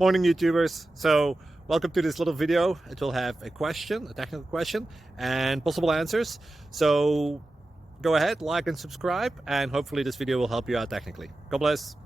Morning YouTubers. So welcome to this little video. It will have a question, a technical question, and possible answers. So go ahead, like and subscribe, and hopefully this video will help you out technically. God bless.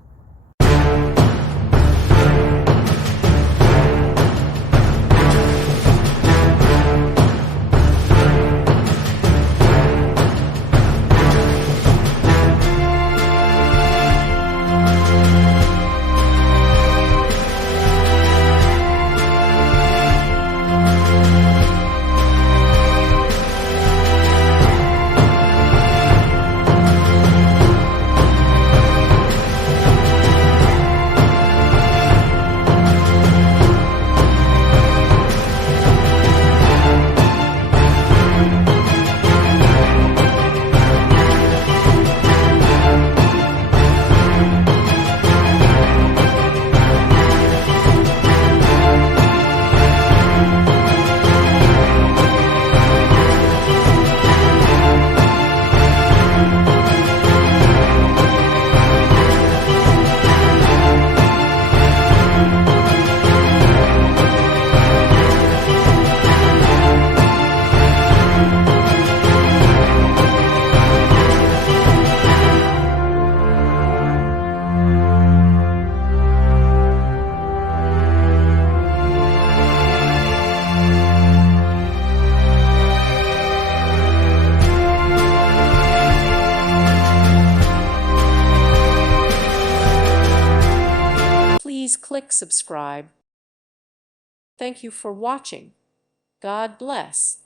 Please click subscribe. Thank you for watching. God bless.